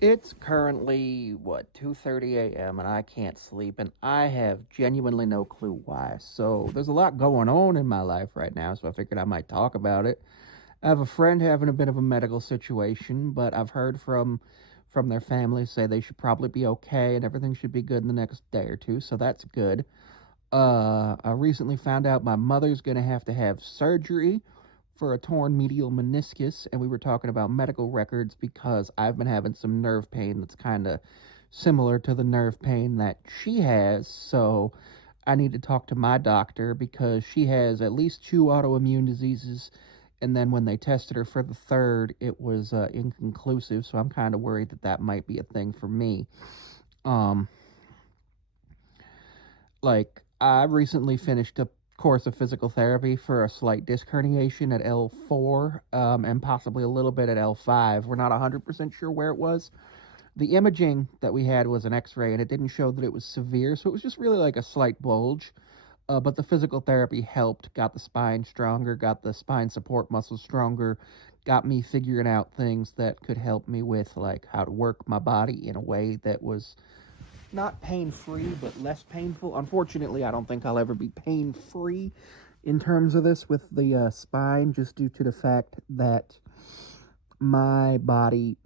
It's currently, what, 2:30 a.m. and I can't sleep, and I have genuinely no clue why. So there's a lot going on in my life right now, so I figured I might talk about it. I have a friend having a bit of a medical situation, but I've heard from their family say they should probably be okay and everything should be good in the next day or two, so that's good. I recently found out my mother's going to have surgery for a torn medial meniscus, and we were talking about medical records because I've been having some nerve pain that's kind of similar to the nerve pain that she has. So I need to talk to my doctor because she has at least two autoimmune diseases. And then when they tested her for the third, it was inconclusive. So I'm kind of worried that that might be a thing for me. Um, I recently finished a course of physical therapy for a slight disc herniation at L4, and possibly a little bit at L5. We're not 100% sure where it was. The imaging that we had was an x-ray, and it didn't show that it was severe, so it was just really like a slight bulge. But the physical therapy helped, got the spine stronger, got the spine support muscles stronger, got me figuring out things that could help me with like how to work my body in a way that was not pain free, but less painful. Unfortunately, I don't think I'll ever be pain free in terms of this with the spine, just due to the fact that my body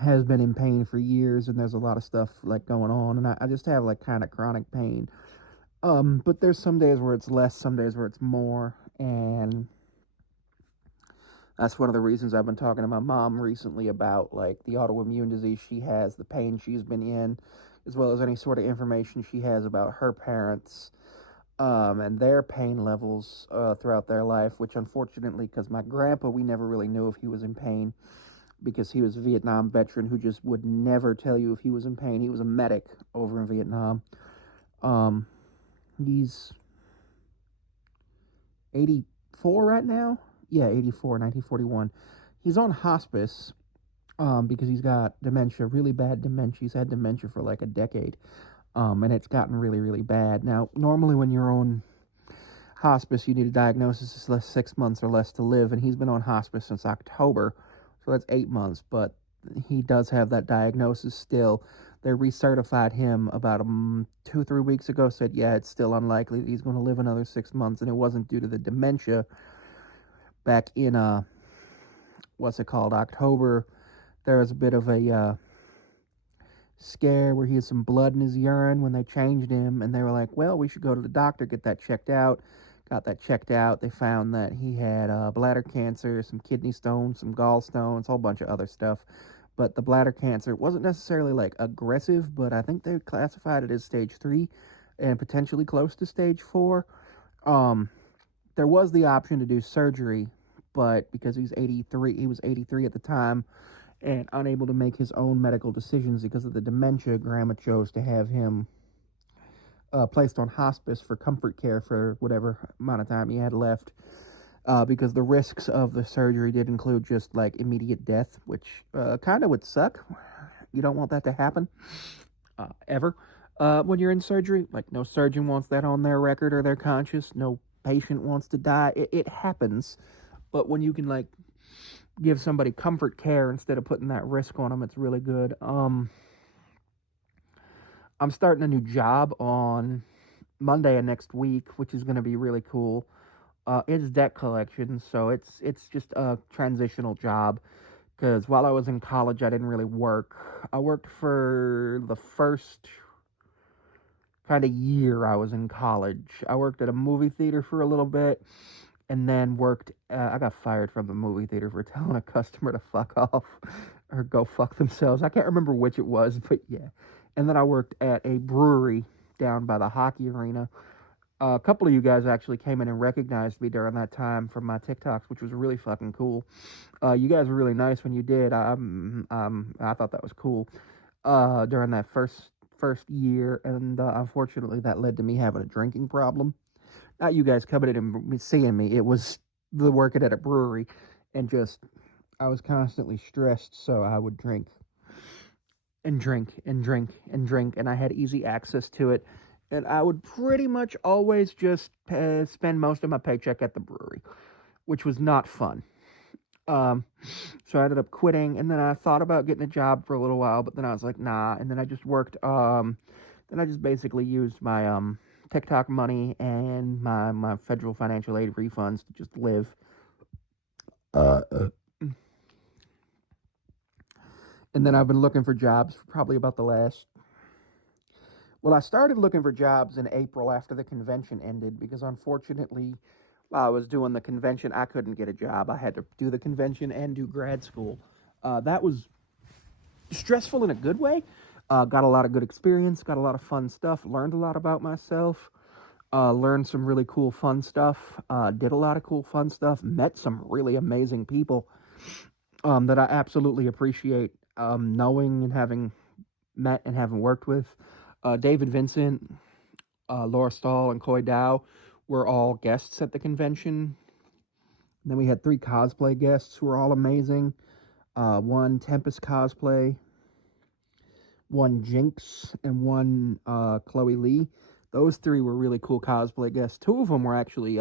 has been in pain for years, and there's a lot of stuff like going on, and I just have like kind of chronic pain. But there's some days where it's less, some days where it's more, and that's one of the reasons I've been talking to my mom recently about like the autoimmune disease she has, the pain she's been in, as well as any sort of information she has about her parents, and their pain levels throughout their life. Which, unfortunately, because my grandpa, we never really knew if he was in pain because he was a Vietnam veteran who just would never tell you if he was in pain. He was a medic over in Vietnam. Um, he's 84 right now. Yeah, 84, 1941. He's on hospice because he's got dementia, really bad dementia. He's had dementia for like a decade, and it's gotten really, really bad. Now, normally when you're on hospice, you need a diagnosis of 6 months or less to live, and he's been on hospice since October, so that's 8 months. But he does have that diagnosis still. They recertified him about 2, 3 weeks ago. Said, yeah, it's still unlikely that he's going to live another 6 months, and it wasn't due to the dementia. Back in what's it called, October, there was a bit of a scare where he had some blood in his urine when they changed him, and they were like, well, we should go to the doctor, get that checked out. Got that checked out. They found that he had bladder cancer, some kidney stones, some gallstones, a whole bunch of other stuff. But the bladder cancer wasn't necessarily like aggressive, but I think they classified it as stage 3 and potentially close to stage 4. um there was the option to do surgery, but because he was 83 at the time, and unable to make his own medical decisions because of the dementia, grandma chose to have him placed on hospice for comfort care for whatever amount of time he had left. Because the risks of the surgery did include just like immediate death, which kind of would suck. You don't want that to happen ever. When you're in surgery, like no surgeon wants that on their record or their conscience. No patient wants to die. It happens, but when you can like give somebody comfort care instead of putting that risk on them, it's really good. I'm starting a new job on Monday of next week, which is going to be really cool. It's debt collection, so it's just a transitional job. Because while I was in college, I didn't really work. I worked for the first kind of year I was in college. I worked at a movie theater for a little bit, and then worked. I got fired from the movie theater for telling a customer to fuck off or go fuck themselves. I can't remember which it was, but yeah. And then I worked at a brewery down by the hockey arena. A couple of you guys actually came in and recognized me during that time from my TikToks, which was really fucking cool. You guys were really nice when you did. I thought that was cool. During that first year, and unfortunately, that led to me having a drinking problem. Not you guys coming in and seeing me. It was the working at a brewery, and just I was constantly stressed, so I would drink and drink and drink and drink, and I had easy access to it. And I would pretty much always just spend most of my paycheck at the brewery, which was not fun. Um, so I ended up quitting, and then I thought about getting a job for a little while, but then I was like, nah. And then I just worked. Then I just basically used my TikTok money and my federal financial aid refunds to just live. Uh, uh, and then I've been looking for jobs for probably about the last. Well, I started looking for jobs in April after the convention ended because unfortunately, while I was doing the convention, I couldn't get a job. I had to do the convention and do grad school. That was stressful in a good way. Got a lot of good experience, got a lot of fun stuff, learned a lot about myself, learned some really cool fun stuff, did a lot of cool fun stuff, met some really amazing people that I absolutely appreciate knowing and having met and having worked with. David Vincent, Laura Stahl, and Coy Dow were all guests at the convention. And then we had 3 cosplay guests who were all amazing. One Tempest cosplay, one Jinx, and one Chloe Lee. Those 3 were really cool cosplay guests. 2 of them were actually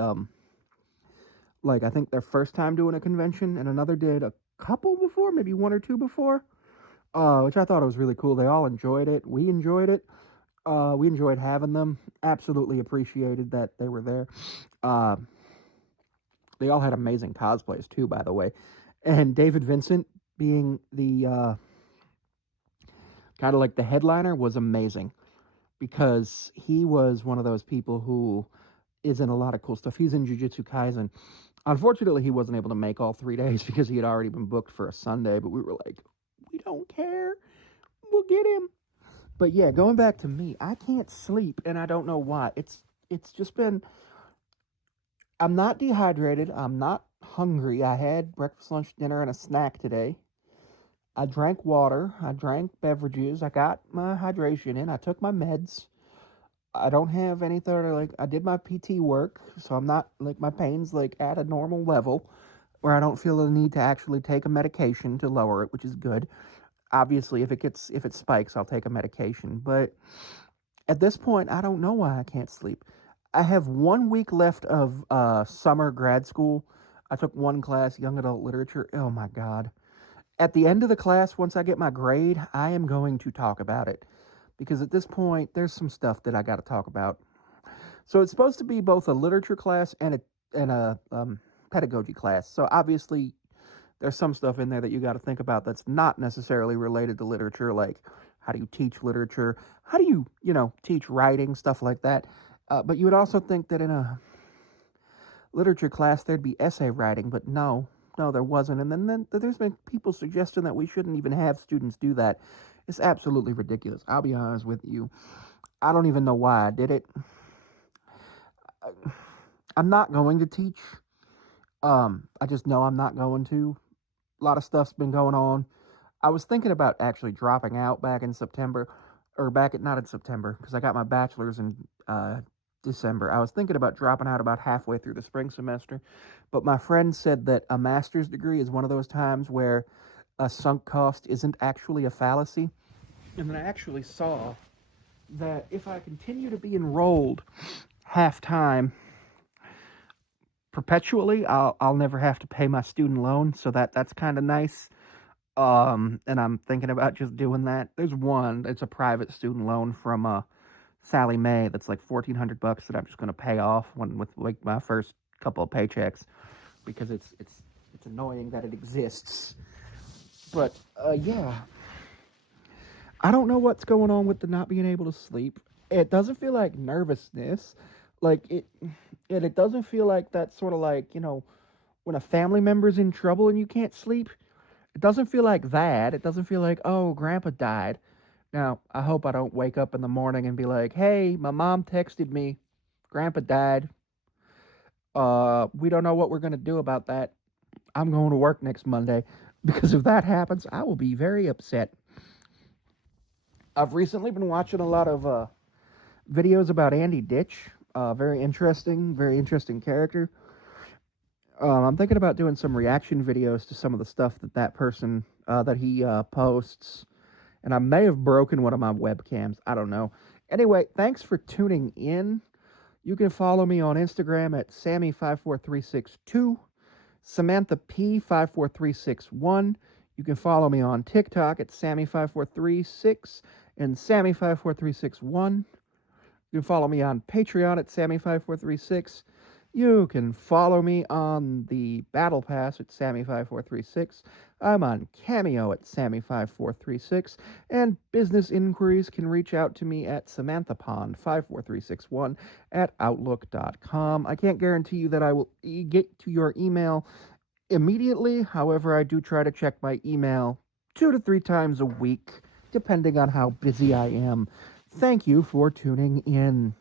like I think their first time doing a convention, and another did a couple before, maybe 1 or 2 before. Which I thought it was really cool. They all enjoyed it. We enjoyed it. We enjoyed having them. Absolutely appreciated that they were there. Uh, they all had amazing cosplays too, by the way. And David Vincent being the kind of like the headliner was amazing because he was one of those people who is in a lot of cool stuff. He's in Jujutsu Kaisen. Unfortunately, he wasn't able to make all 3 days because he had already been booked for a Sunday, but we were like, we don't care. We'll get him. But yeah, going back to me, I can't sleep and I don't know why. It's just been I'm not dehydrated. I'm not hungry. I had breakfast, lunch, dinner, and a snack today. I drank water. I drank beverages. I got my hydration in. I took my meds. I don't have any third like I did my PT work, so I'm not like my pain's like at a normal level where I don't feel the need to actually take a medication to lower it, which is good. Obviously, if it spikes, I'll take a medication, but at this point, I don't know why I can't sleep. I have 1 week left of summer grad school. I took 1 class, young adult literature. Oh my God. At the end of the class, once I get my grade, I am going to talk about it. Because at this point, there's some stuff that I got to talk about. So it's supposed to be both a literature class and a pedagogy class. So obviously, there's some stuff in there that you got to think about that's not necessarily related to literature, like how do you teach literature, how do you teach writing, stuff like that. But you would also think that in a literature class there'd be essay writing, but no, there wasn't. And then there's been people suggesting that we shouldn't even have students do that. It's absolutely ridiculous. I'll be honest with you. I don't even know why I did it. I'm not going to teach. I just know I'm not going to. A lot of stuff's been going on. I was thinking about actually dropping out back in September, or not in September, because I got my bachelor's in December. I was thinking about dropping out about halfway through the spring semester, but my friend said that a master's degree is one of those times where a sunk cost isn't actually a fallacy. And then I actually saw that if I continue to be enrolled half time perpetually, I'll never have to pay my student loan, so that's kind of nice. And I'm thinking about just doing that. There's one, it's a private student loan from Sally Mae that's like $1,400 that I'm just gonna pay off with like my first couple of paychecks because it's annoying that it exists. But yeah, I don't know what's going on with the not being able to sleep. It doesn't feel like nervousness, like it doesn't feel like that sort of like when a family member's in trouble and you can't sleep. It doesn't feel like that. It doesn't feel like, oh, grandpa died. Now, I hope I don't wake up in the morning and be like, hey, my mom texted me, grandpa died. We don't know what we're going to do about that. I'm going to work next Monday. Because if that happens, I will be very upset. I've recently been watching a lot of videos about Andy Ditch. Very interesting character. I'm thinking about doing some reaction videos to some of the stuff that person that he posts, and I may have broken one of my webcams. I don't know. Anyway, thanks for tuning in. You can follow me on Instagram at Sammy54362, Samantha P54361. You can follow me on TikTok at Sammy54366 and Sammy54361. You can follow me on Patreon at Sammy5436. You can follow me on the Battle Pass at Sammy5436. I'm on Cameo at Sammy5436. And business inquiries can reach out to me at SamanthaPond54361 at Outlook.com. I can't guarantee you that I will get to your email immediately. However, I do try to check my email 2 to 3 times a week, depending on how busy I am. Thank you for tuning in.